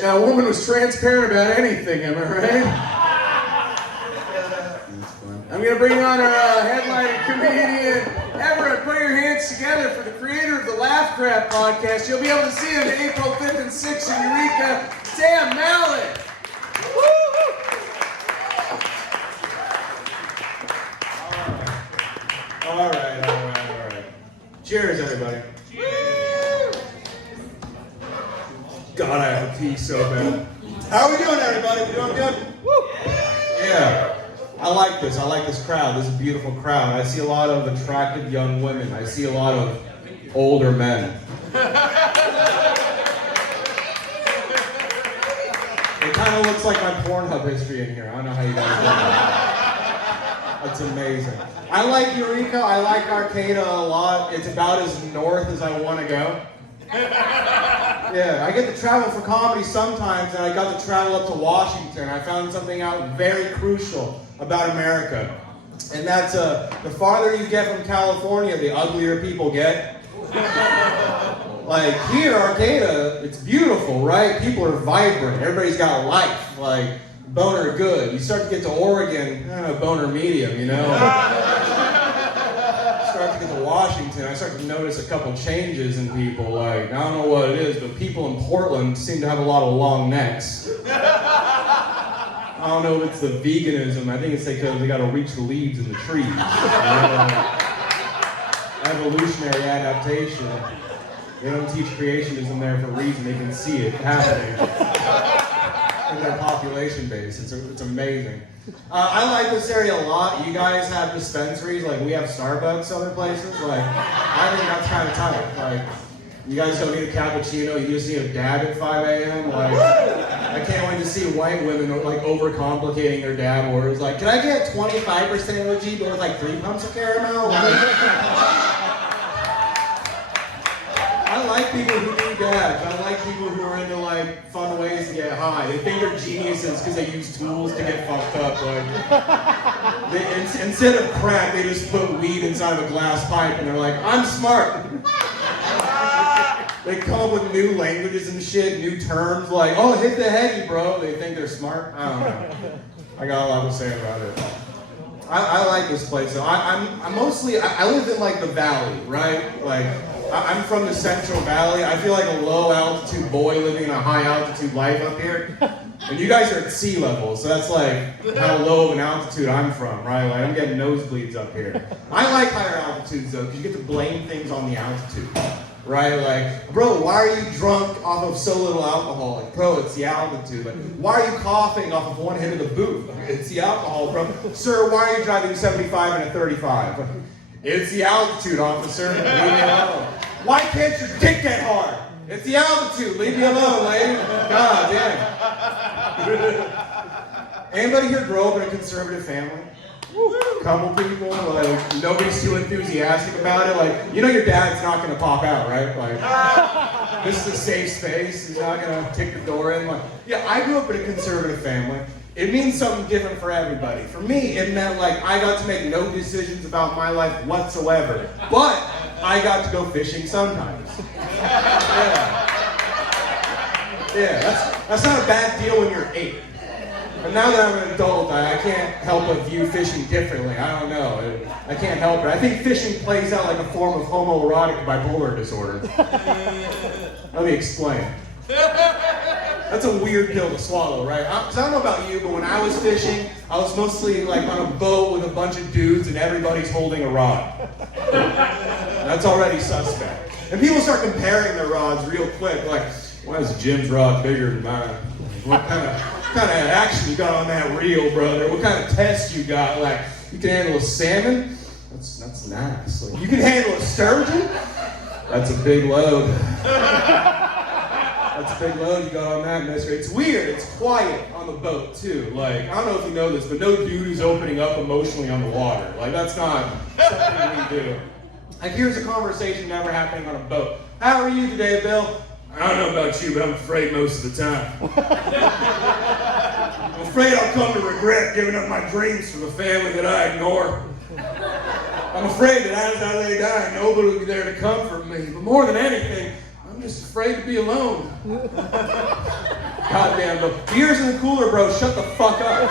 a woman was transparent about anything, am I right? I'm going to bring on our headlining comedian, Everett. Put your hands together for the creator of the Laugh Crap podcast. You'll be able to see him April 5th and 6th in Eureka, Sam Mallett. All right. Cheers, everybody. Cheers. God, I have a pee so bad. How are we doing, everybody? We doing good? Woo. Yeah. I like this crowd. This is a beautiful crowd. I see a lot of attractive young women. I see a lot of older men. It kind of looks like my Pornhub history in here. I don't know how you guys do that. That's amazing. I like Eureka. I like Arcata a lot. It's about as north as I want to go. Yeah, I get to travel for comedy sometimes, and I got to travel up to Washington. I found something out very crucial about America, and that's the farther you get from California, the uglier people get. Like here, Arcata, it's beautiful, right? People are vibrant. Everybody's got life. Like boner good. You start to get to Oregon, boner medium, you know. Start to get to Washington, I start to notice a couple changes in people. Like, I don't know what it is, but people in Portland seem to have a lot of long necks. I don't know if it's the veganism. I think it's because they got to reach the leaves in the trees. Evolutionary adaptation. They don't teach creationism there for a reason. They can see it happening in their population base. It's amazing. I like this area a lot. You guys have dispensaries, like we have Starbucks other places. Like, I think that's kind of tight. Like, you guys don't need a cappuccino, you just need a dab at 5 a.m. Like, I can't wait to see white women like overcomplicating their dab orders. Like, can I get 25% OG but with like 3 pumps of caramel? I like people who do dabs. I like people who are into like fun ways to get high. They think they're geniuses because they use tools to get fucked up. Like, instead of crack, they just put weed inside of a glass pipe and they're like, I'm smart. They come up with new languages and shit, new terms like, oh, hit the heady, bro. They think they're smart. I don't know. I got a lot to say about it. I like this place. So I live in like the valley, right? Like, I'm from the Central Valley. I feel like a low altitude boy living in a high altitude life up here. And you guys are at sea level, so that's like how low of an altitude I'm from, right? Like I'm getting nosebleeds up here. I like higher altitudes though, because you get to blame things on the altitude, right? Like, bro, why are you drunk off of so little alcohol? Like, bro, it's the altitude. Like, why are you coughing off of one hit of the booth? Like, it's the alcohol, bro. Sir, why are you driving 75 and a 35? Like, it's the altitude, officer. Leave me alone. Why can't your dick get hard? It's the altitude. Leave me alone, lady. God damn. Anybody here grow up in a conservative family? Couple people, like nobody's too enthusiastic about it. Like, you know your dad's not gonna pop out, right? Like, this is a safe space. He's not gonna kick the door in. Like, yeah, I grew up in a conservative family. It means something different for everybody. For me, it meant like I got to make no decisions about my life whatsoever. But I got to go fishing sometimes. Yeah, that's not a bad deal when you're 8. But now that I'm an adult, I can't help but view fishing differently. I don't know. I can't help it. I think fishing plays out like a form of homoerotic bipolar disorder. Let me explain. That's a weird pill to swallow, right? Because I don't know about you, but when I was fishing, I was mostly like on a boat with a bunch of dudes and everybody's holding a rod. That's already suspect. And people start comparing their rods real quick, like, why is Jim's rod bigger than mine? What kind of action you got on that reel, brother? What kind of test you got? Like, you can handle a salmon? That's nice. Like, you can handle a sturgeon? That's a big load. That's a big load you got on that, mister. It's weird. It's quiet on the boat, too. Like, I don't know if you know this, but no dude is opening up emotionally on the water. Like, that's not something we do. Like, here's a conversation never happening on a boat. How are you today, Bill? I don't know about you, but I'm afraid most of the time. I'm afraid I'll come to regret giving up my dreams for the family that I ignore. I'm afraid that as I lay dying, nobody will be there to comfort me. But more than anything, I'm just afraid to be alone. God, goddamn boat. Beer's in the cooler, bro. Shut the fuck up.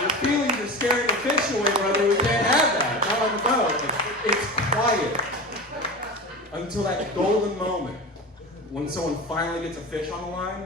Your feelings are scaring the fish away, brother. We can't have that. Not on the boat. It's quiet. Until that golden moment when someone finally gets a fish on the line,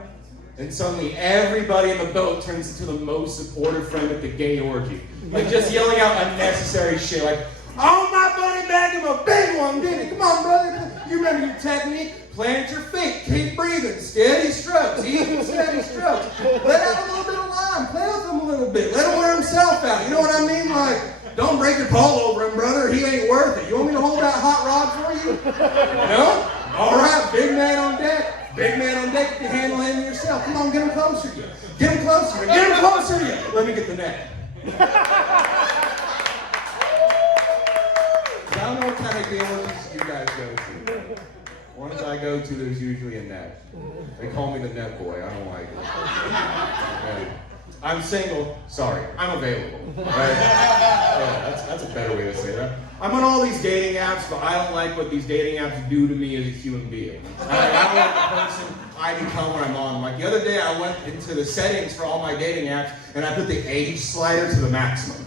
and suddenly everybody in the boat turns into the most supportive friend at the gay orgy. Like just yelling out unnecessary shit like, oh, my buddy bagged him a big one, didn't he? Come on, brother. You remember your technique? Plant your feet. Keep breathing. Steady strokes. Even steady strokes. Let out a little bit of line. Play with him a little bit. Let him wear himself out. You know what I mean? Like, don't break your pole over him, brother. He ain't worth it. You want me to hold that hot rod for you? No? All right, big man on deck. Big man on deck. You can handle him yourself. Come on, get him closer to you. Get him closer to you. Get him closer to you. Let me get the net. I don't know what kind of games you guys go to. Ones I go to, there's usually a net. They call me the net boy. I don't like it. Yeah. I'm single. Sorry, I'm available. Right? Yeah, that's a better way to say that. I'm on all these dating apps, but I don't like what these dating apps do to me as a human being. I don't like the person I become when I'm on. Like the other day, I went into the settings for all my dating apps, and I put the age slider to the maximum.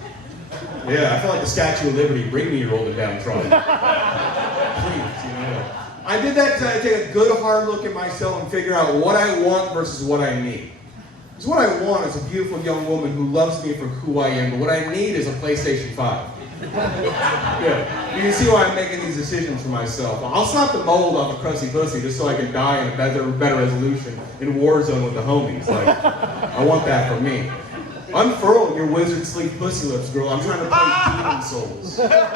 Yeah, I feel like the Statue of Liberty. Bring me your old and downtrodden. Please, you know. I did that because I had to take a good hard look at myself and figure out what I want versus what I need. Because what I want is a beautiful young woman who loves me for who I am, but what I need is a PlayStation 5. Yeah, you can see why I'm making these decisions for myself. I'll slap the mold off a crusty pussy just so I can die in a better resolution in Warzone with the homies. Like, I want that for me. Unfurl your wizard sleep pussy lips, girl. I'm trying to play Demon Souls. Yeah.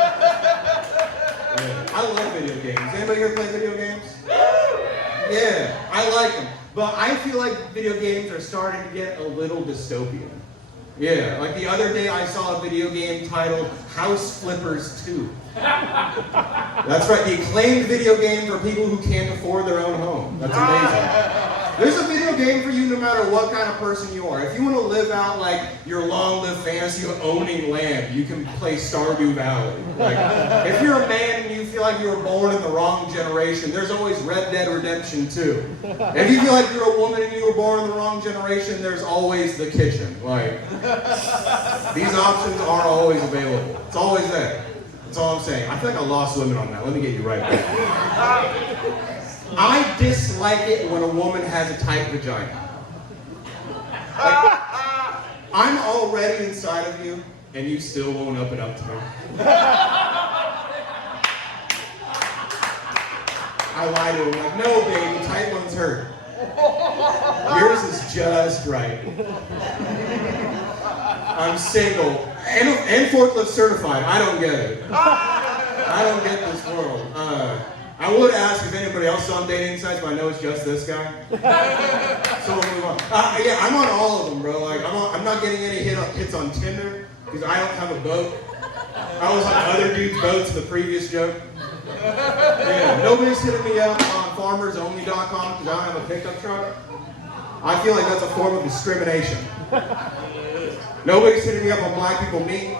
I love video games. Anybody here play video games? Yeah, I like them. But I feel like video games are starting to get a little dystopian. Yeah, like the other day I saw a video game titled House Flippers 2. That's right, the acclaimed video game for people who can't afford their own home. That's amazing. There's a video game for you no matter what kind of person you are. If you want to live out like your long-lived fantasy of owning land, you can play Stardew Valley. Like, if you're a man and you feel like you were born in the wrong generation, there's always Red Dead Redemption 2. If you feel like you're a woman and you were born in the wrong generation, there's always The Kitchen. Like, these options are always available. It's always there. That's all I'm saying. I feel like I lost women on that. Let me get you right back. I dislike it when a woman has a tight vagina. Like, I'm already inside of you, and you still won't open up to me. I lie to him, like, no, baby, tight ones hurt. Yours is just right. I'm single, and forklift certified. I don't get it. I don't get this world. I would ask if anybody else is on dating sites, but I know it's just this guy. So we'll move on. Yeah, I'm on all of them, bro. Like, I'm not getting any hits on Tinder because I don't have a boat. I was on other dudes' boats in the previous joke. Yeah, nobody's hitting me up on farmersonly.com because I don't have a pickup truck. I feel like that's a form of discrimination. Nobody's hitting me up on Black People Meet.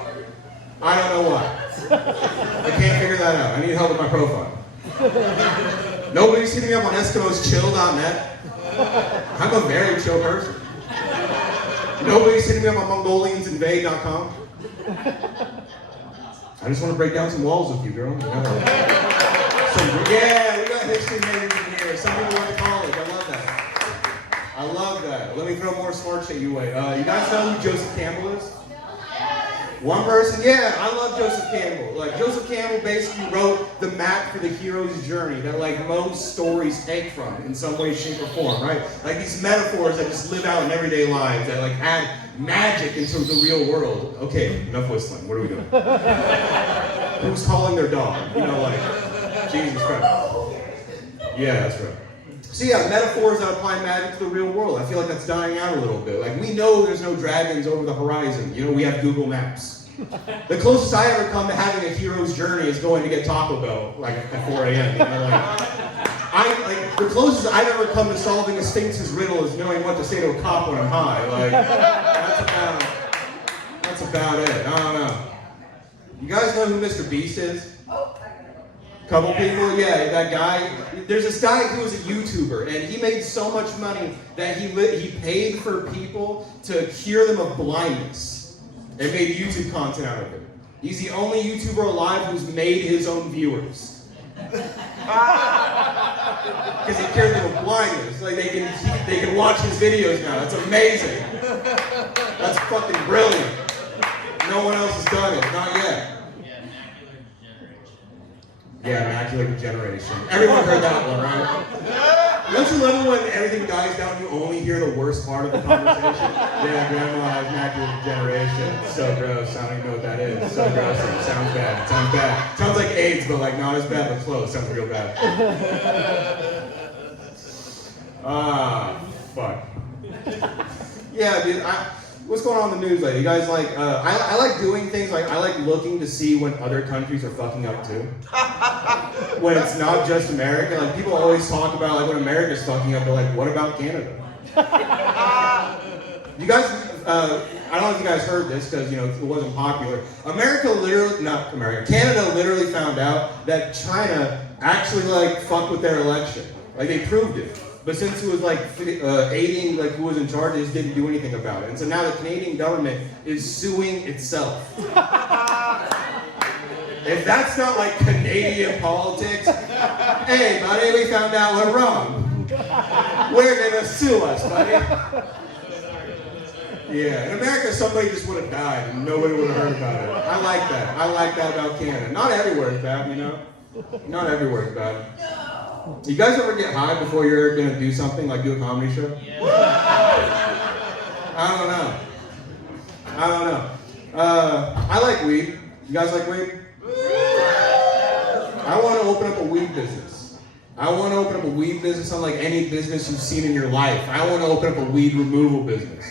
I don't know why. I can't figure that out. I need help with my profile. Nobody's hitting me up on EskimosChill.net. I'm a very chill person. Nobody's hitting me up on MongoliansInvade.com. I just want to break down some walls with you, girl. Yeah, we got history majors in here. Some people went to college. I love that. I love that. Let me throw more smart shit your way. You guys know who Joseph Campbell is? One person? Yeah, I love Joseph Campbell. Like, Joseph Campbell basically wrote the map for the hero's journey that, like, most stories take from in some way, shape, or form, right? Like, these metaphors that just live out in everyday lives that, like, add magic into the real world. Okay, enough whistling. What are we doing? Who's calling their dog? You know, like, Jesus Christ. Yeah, that's right. So yeah, metaphors that apply magic to the real world. I feel like that's dying out a little bit. Like, we know there's no dragons over the horizon. You know, we have Google Maps. The closest I ever come to having a hero's journey is going to get Taco Bell, like, at 4 a.m. You know, like, the closest I've ever come to solving a Sphinx's riddle is knowing what to say to a cop when I'm high. Like, that's about it. I don't know. You guys know who Mr. Beast is? Couple people, yeah, that guy. There's this guy who was a YouTuber, and he made so much money that he paid for people to cure them of blindness and made YouTube content out of it. He's the only YouTuber alive who's made his own viewers. Because he cured them of blindness. Like they can watch his videos now. That's amazing. That's fucking brilliant. No one else has done it, not yet. Yeah, macular degeneration. Everyone heard that one, right? Don't you love it when everything dies down and you only hear the worst part of the conversation? Yeah, grandma has macular degeneration. It's so gross. I don't even know what that is. It's so gross. It sounds bad. It sounds bad. It sounds like AIDS, but like not as bad, but close. Sounds real bad. Fuck. Yeah, dude. What's going on in the news lately? You guys like, I like doing things, like I like looking to see when other countries are fucking up too. When it's not just America. Like people always talk about like when America's fucking up, they're like, what about Canada? You guys, I don't know if you guys heard this because, you know, it wasn't popular. Canada literally found out that China actually like fucked with their election. Like they proved it. But since it was like aiding like who was in charge, they just didn't do anything about it. And so now the Canadian government is suing itself. If that's not like Canadian politics, hey buddy, we found out we're wrong. We're gonna sue us, buddy. Yeah, in America somebody just would have died and nobody would have heard about it. I like that. I like that about Canada. Not everywhere is bad, you know? Not everywhere is bad. You guys ever get high before you're gonna do something, like do a comedy show? Yeah. I don't know. I like weed. You guys like weed? I want to open up a weed business. I want to open up a weed business unlike any business you've seen in your life. I want to open up a weed removal business.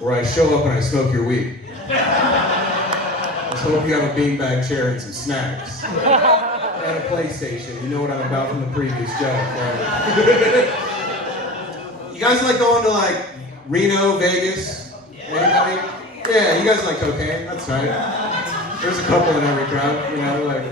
Where I show up and I smoke your weed. Let's hope you have a beanbag chair and some snacks. And a PlayStation. You know what I'm about from the previous joke, right? You guys like going to like Reno, Vegas? Anybody? Yeah, you guys like cocaine? That's right. There's a couple in every crowd, you know, like.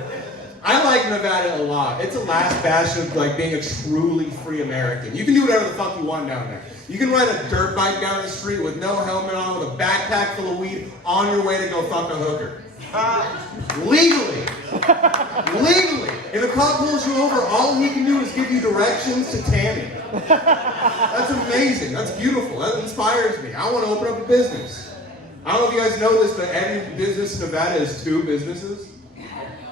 I like Nevada a lot. It's the last bastion of like being a truly free American. You can do whatever the fuck you want down there. You can ride a dirt bike down the street with no helmet on, with a backpack full of weed, on your way to go fuck a hooker. Legally. Legally. If a cop pulls you over, all he can do is give you directions to Tammy. That's amazing. That's beautiful. That inspires me. I want to open up a business. I don't know if you guys know this, but every business in Nevada is 2 businesses.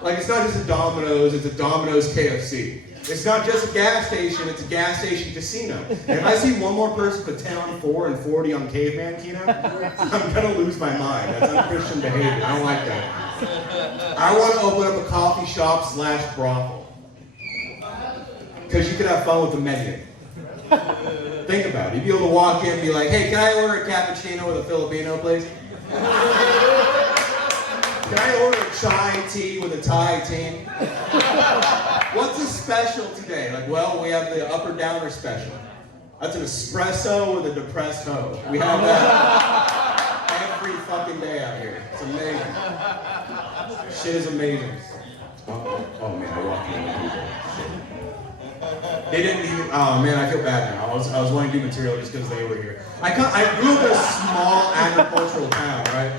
Like, it's not just a Domino's, it's a Domino's KFC. It's not just a gas station, it's a gas station casino. And if I see one more person put 10 on 4 and 40 on caveman Keno, I'm gonna lose my mind. That's unchristian behavior. I don't like that. I want to open up a coffee shop / brothel. Because you could have fun with the menu. Think about it. You'd be able to walk in and be like, hey, can I order a cappuccino with a Filipino, please? Can I order a chai tea with a Thai tea? What's the special today? Like, well, we have the upper downer special. That's an espresso with a depressed hoe. We have that every fucking day out here. It's amazing. Shit is amazing. Oh man, I walked in. They didn't even. Oh man, I feel bad now. I was wanting to do material just because they were here. I grew up in a small agricultural town, right?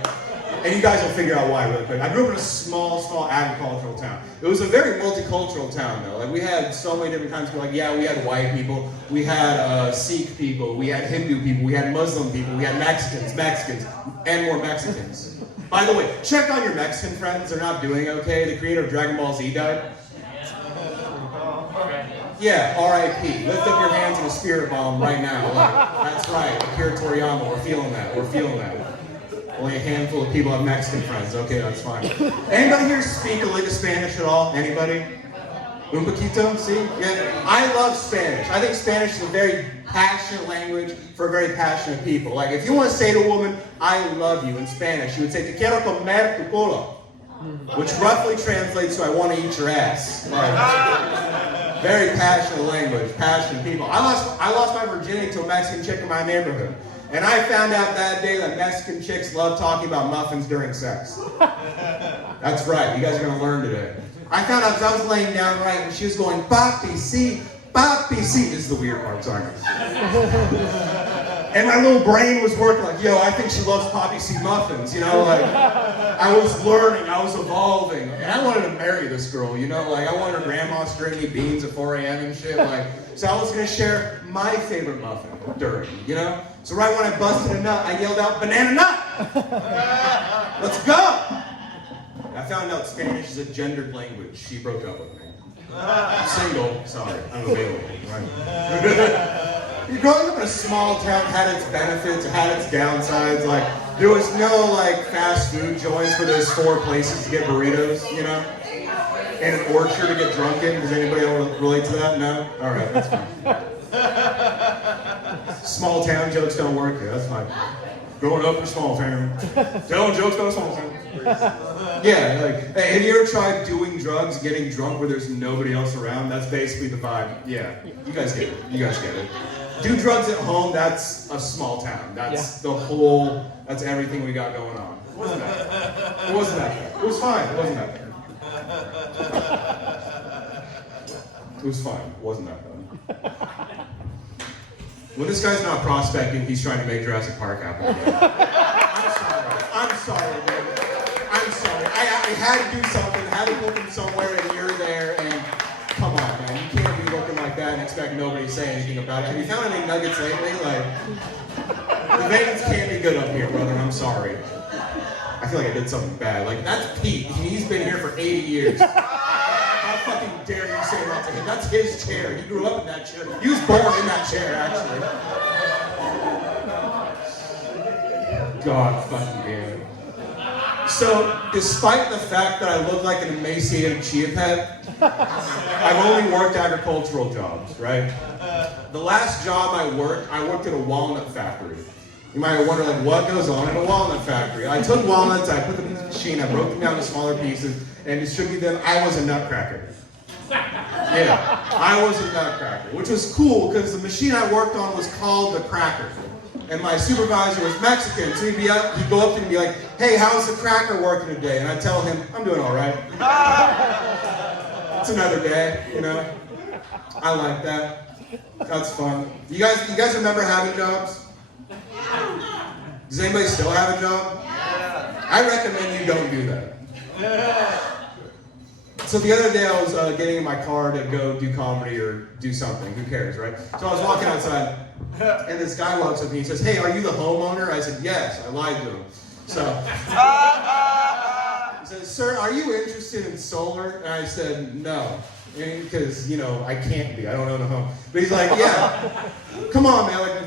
And you guys will figure out why really quick. I grew up in a small agricultural town. It was a very multicultural town though. Like we had so many different kinds of people. Like yeah, we had white people, we had Sikh people, we had Hindu people, we had Muslim people, we had Mexicans, and more Mexicans. By the way, check on your Mexican friends. They're not doing okay. The creator of Dragon Ball Z died. Yeah, R.I.P. Lift up your hands in a spirit bomb right now. Like, that's right, Akira Toriyama. We're feeling that. Only a handful of people have Mexican friends. Okay, that's fine. Anybody here speak a lick of Spanish at all? Anybody? Un poquito? See? Yeah. I love Spanish. I think Spanish is a very passionate language for very passionate people. Like, if you want to say to a woman, I love you in Spanish, you would say, te quiero comer tu culo. Which roughly translates to, I want to eat your ass. Like, very passionate language, passionate people. I lost my virginity to a Mexican chick in my neighborhood. And I found out that day that Mexican chicks love talking about muffins during sex. That's right, you guys are gonna learn today. I found out because I was laying down right and she was going, Papi, si, Papi, si. This is the weird part, sorry. And my little brain was working like, yo, I think she loves Papi si muffins, you know, like, I was learning, I was evolving. And I wanted to marry this girl, you know, like, I wanted her grandma stirring me beans at 4 a.m. and shit, like, so I was gonna share my favorite muffin during, you know? So right when I busted a nut, I yelled out, banana nut! Let's go! I found out Spanish is a gendered language. She broke up with me. I'm single, sorry, I'm available, right? Growing up in a small town had its benefits, it had its downsides, like, there was no, like, fast food joints where there's 4 places to get burritos, you know? And an orchard to get drunk in. Does anybody relate to that? No? Alright, that's fine. Small town jokes don't work here, that's fine. Growing up in a small town. Telling jokes about a small town. Yeah, like, hey, have you ever tried doing drugs, getting drunk where there's nobody else around? That's basically the vibe. Yeah, you guys get it. You guys get it. Do drugs at home, that's a small town. That's the whole, that's everything we got going on. It wasn't that bad. It wasn't that bad. It was fine. It wasn't that bad. It was fine. It wasn't that bad. When this guy's not prospecting, he's trying to make Jurassic Park happen again. I'm sorry, man. I'm sorry. I had to do something. I had to look him somewhere, and you're there, and come on, man. You can't be looking like that and expect nobody to say anything about it. Have you found any nuggets lately? Like, the veins can't be good up here, brother. I'm sorry. I feel like I did something bad. Like, that's Pete. He's been here for 80 years. How fucking dare you say that to him? That's his chair. He grew up in that chair. He was born in that chair, actually. God fucking damn it. So, despite the fact that I look like an emaciated chia pet, I've only worked agricultural jobs, right? The last job I worked at a walnut factory. You might wonder, like, what goes on in a walnut factory? I took walnuts, I put them in the machine, I broke them down to smaller pieces, and distributed them. I was a nutcracker. Yeah, I was a nutcracker, which was cool because the machine I worked on was called the cracker. And my supervisor was Mexican, so he'd go up to me and be like, hey, how's the cracker working today? And I'd tell him, I'm doing all right. It's another day, you know? I like that. That's fun. You guys remember having jobs? Does anybody still have a job? I recommend you don't do that. So the other day I was getting in my car to go do comedy or do something. Who cares, right? So I was walking outside, and this guy walks up to me and says, hey, are you the homeowner? I said, yes. I lied to him. So he says, sir, are you interested in solar? And I said, no. Because, you know, I can't be. I don't own a home. But he's like, yeah. Come on, man. Like,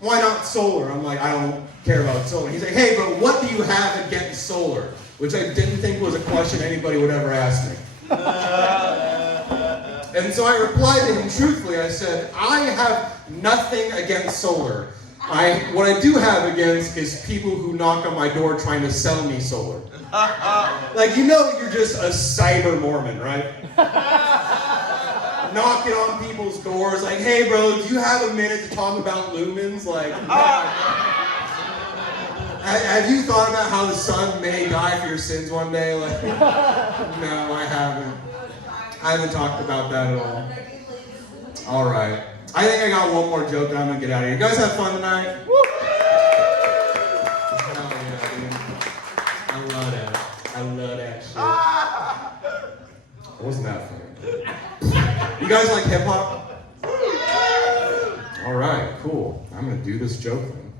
why not solar? I'm like, I don't care about solar. He's like, hey, but what do you have against solar? Which I didn't think was a question anybody would ever ask me. And so I replied to him truthfully. I said, I have nothing against solar. What I do have against is people who knock on my door trying to sell me solar. Like, you know you're just a cyber Mormon, right? Knocking on people's doors like, hey bro, do you have a minute to talk about lumens? Like, have you thought about how the sun may die for your sins one day? Like, no, I haven't. I haven't talked about that at all. All right. I think I got one more joke that I'm gonna get out of here. You guys have fun tonight? Woo! Hell yeah, dude. I love that. I love that shit. It wasn't that funny. You guys like hip hop? All right, cool. I'm gonna do this joke then.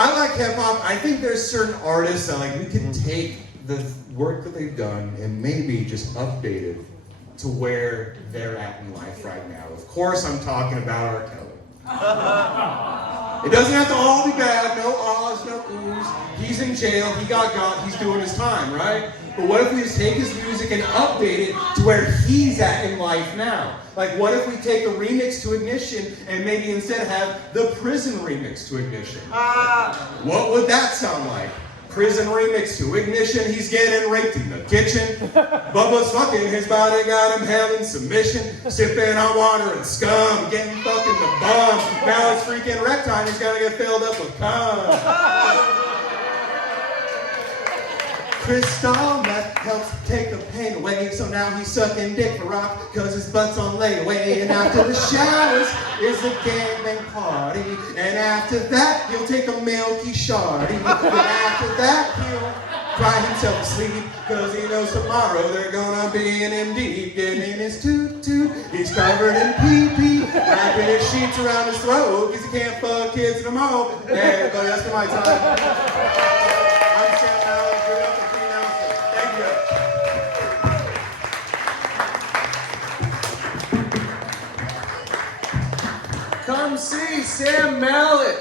I like hip hop. I think there's certain artists that, like, we can take the work that they've done and maybe just update it to where they're at in life right now. Of course, I'm talking about R. Kelly. It doesn't have to all be bad. No ahs, no oohs. He's in jail. He got got. He's doing his time, right? But what if we just take his music and update it to where he's at in life now? Like, what if we take a remix to Ignition and maybe instead have the prison remix to Ignition? What would that sound like? Prison remix to Ignition, he's getting raped in the kitchen. Bubba's fucking his body, got him held in submission. Sipping on water and scum, getting fucking the bum. Now his freaking rec time is gonna get filled up with cum. Crystal meth helps take the pain away, so now he's sucking dick for rock, cause his butt's on layaway. And after the showers is the gangbang party, and after that he'll take a milky shardy. And after that he'll cry himself to sleep, cause he knows tomorrow they're gonna be in him deep. Getting in his toot-toot, he's covered in pee-pee, wrapping his sheets around his throat, cause he can't fuck kids no more. Hey, buddy, that's for my time. Come see Sam Mallett.